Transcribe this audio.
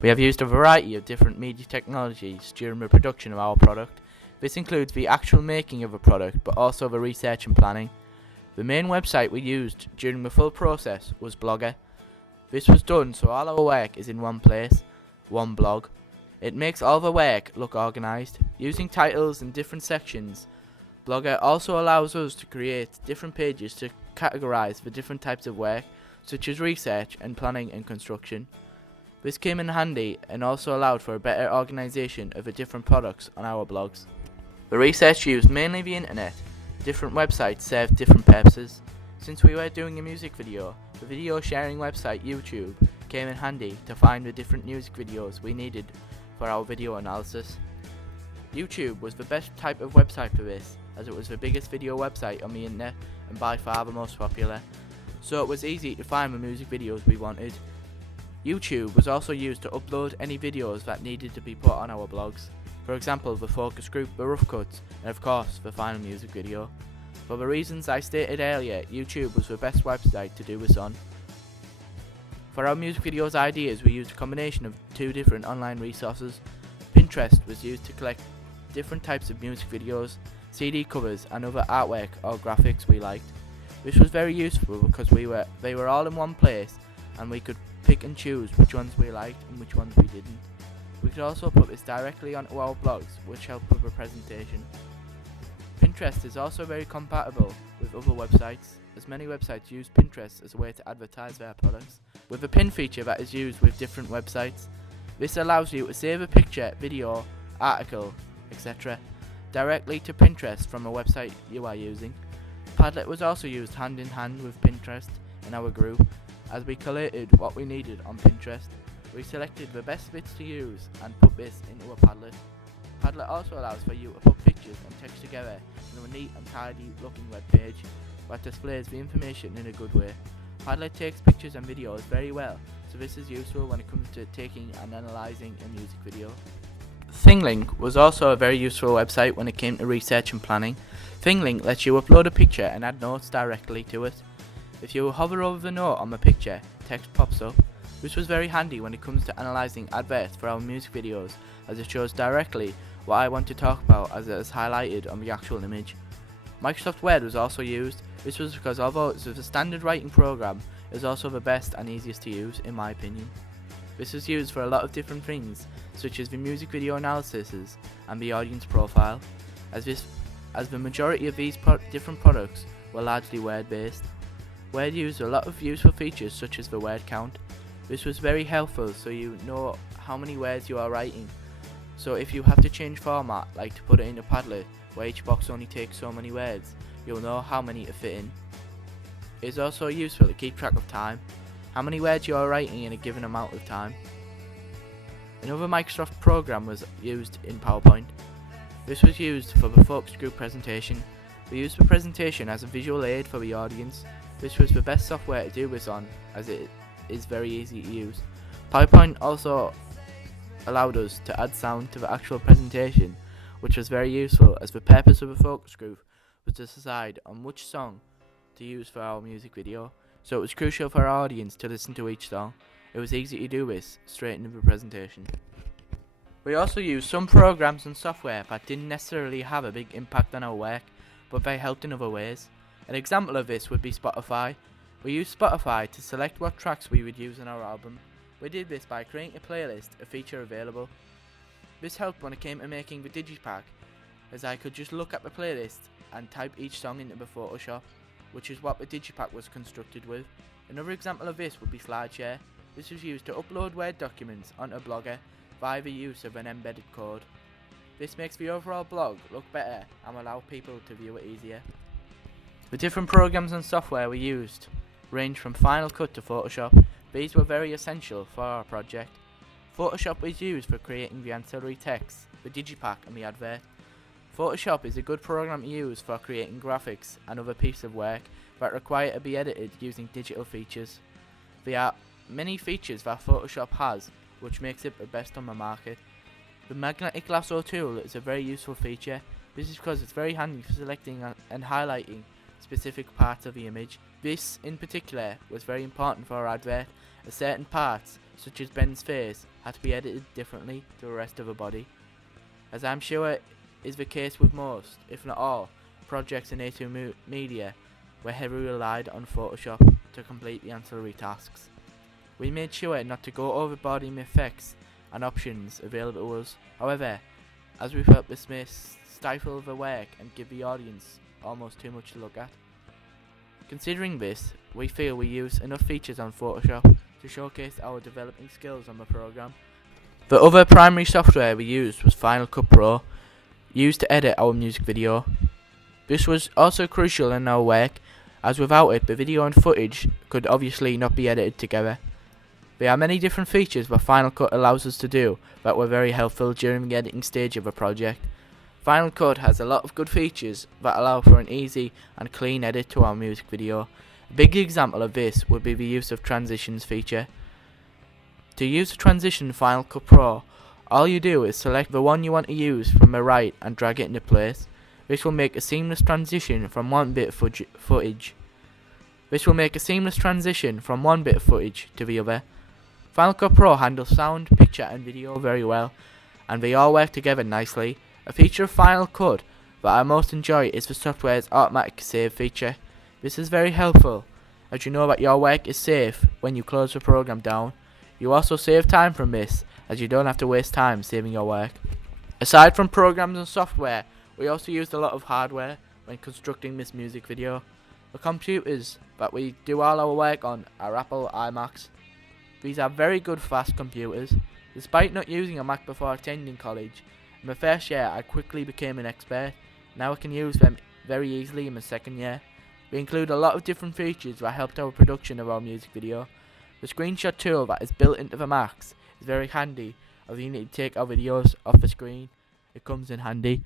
We have used a variety of different media technologies during the production of our product. This includes the actual making of a product, but also the research and planning. The main website we used during the full process was Blogger. This was done so all our work is in one place, one blog. It makes all the work look organised, using titles in different sections. Blogger also allows us to create different pages to categorise the different types of work, such as research and planning and construction. This came in handy and also allowed for a better organisation of the different products on our blogs. The research used mainly the internet. Different websites served different purposes. Since we were doing a music video, the video sharing website YouTube came in handy to find the different music videos we needed for our video analysis. YouTube was the best type of website for this, as it was the biggest video website on the internet and by far the most popular, so it was easy to find the music videos we wanted. YouTube was also used to upload any videos that needed to be put on our blogs. For example, the focus group, the rough cuts, and of course the final music video. For the reasons I stated earlier, YouTube was the best website to do this on. For our music videos ideas, we used a combination of two different online resources. Pinterest was used to collect different types of music videos, CD covers and other artwork or graphics we liked. This was very useful because they were all in one place and we could pick and choose which ones we liked and which ones we didn't. We could also put this directly onto our blogs, which helped with the presentation. Pinterest is also very compatible with other websites, as many websites use Pinterest as a way to advertise their products, with a pin feature that is used with different websites. This allows you to save a picture, video, article, etc. directly to Pinterest from a website you are using. Padlet was also used hand in hand with Pinterest in our group, as we collated what we needed on Pinterest. We selected the best bits to use and put this into a Padlet. Padlet also allows for you to put pictures and text together in a neat and tidy looking web page that displays the information in a good way. Padlet takes pictures and videos very well, so this is useful when it comes to taking and analysing a music video. ThingLink was also a very useful website when it came to research and planning. ThingLink lets you upload a picture and add notes directly to it. If you hover over the note on the picture, text pops up. This was very handy when it comes to analysing adverts for our music videos, as it shows directly what I want to talk about as it is highlighted on the actual image. Microsoft Word was also used. This was because although it's a standard writing program, it is also the best and easiest to use in my opinion. This was used for a lot of different things, such as the music video analysis and the audience profile, as the majority of these different products were largely word based. Word used a lot of useful features such as the word count. This was very helpful so you know how many words you are writing. So if you have to change format, like to put it into Padlet, where each box only takes so many words, you'll know how many to fit in. It is also useful to keep track of time, how many words you are writing in a given amount of time. Another Microsoft program was used in PowerPoint. This was used for the focus group presentation. We used the presentation as a visual aid for the audience. This was the best software to do this on, as it is very easy to use. PowerPoint also allowed us to add sound to the actual presentation, which was very useful as the purpose of the focus group was to decide on which song to use for our music video, so it was crucial for our audience to listen to each song. It was easy to do this straight into the presentation. We also used some programs and software that didn't necessarily have a big impact on our work, but they helped in other ways. An example of this would be Spotify. We used Spotify to select what tracks we would use in our album. We did this by creating a playlist, a feature available. This helped when it came to making the digipack, as I could just look at the playlist and type each song into the Photoshop, which is what the digipack was constructed with. Another example of this would be SlideShare. This was used to upload Word documents onto Blogger via the use of an embedded code. This makes the overall blog look better and allow people to view it easier. The different programs and software we used range from Final Cut to Photoshop. These were very essential for our project. Photoshop was used for creating the ancillary text, the digipack and the advert. Photoshop is a good program to use for creating graphics and other pieces of work that require to be edited using digital features. There are many features that Photoshop has, which makes it the best on the market. The magnetic lasso tool is a very useful feature. This is because it's very handy for selecting and highlighting specific parts of the image. This in particular was very important for our advert, as certain parts, such as Ben's face, had to be edited differently to the rest of the body. As I'm sure is the case with most, if not all, projects in A2 Media, where heavily relied on Photoshop to complete the ancillary tasks. We made sure not to go overboard in effects and options available to us. However, as we felt this may stifle the work and give the audience almost too much to look at. Considering this, we feel we use enough features on Photoshop to showcase our developing skills on the program. The other primary software we used was Final Cut Pro, used to edit our music video. This was also crucial in our work, as without it the video and footage could obviously not be edited together. There are many different features that Final Cut allows us to do that were very helpful during the editing stage of a project. Final Cut has a lot of good features that allow for an easy and clean edit to our music video. A big example of this would be the use of transitions feature. To use the transition in Final Cut Pro, all you do is select the one you want to use from the right and drag it into place. This will make a seamless transition from one bit of footage. To the other. Final Cut Pro handles sound, picture and video very well, and they all work together nicely. A feature of Final Cut that I most enjoy is the software's automatic save feature. This is very helpful, as you know that your work is safe when you close the program down. You also save time from this, as you don't have to waste time saving your work. Aside from programs and software, we also used a lot of hardware when constructing this music video. The computers that we do all our work on are Apple iMacs. These are very good fast computers. Despite not using a Mac before attending college, in my first year I quickly became an expert. Now I can use them very easily in my second year. We include a lot of different features that helped our production of our music video. The screenshot tool that is built into the Macs is very handy, as you need to take our videos off the screen. It comes in handy.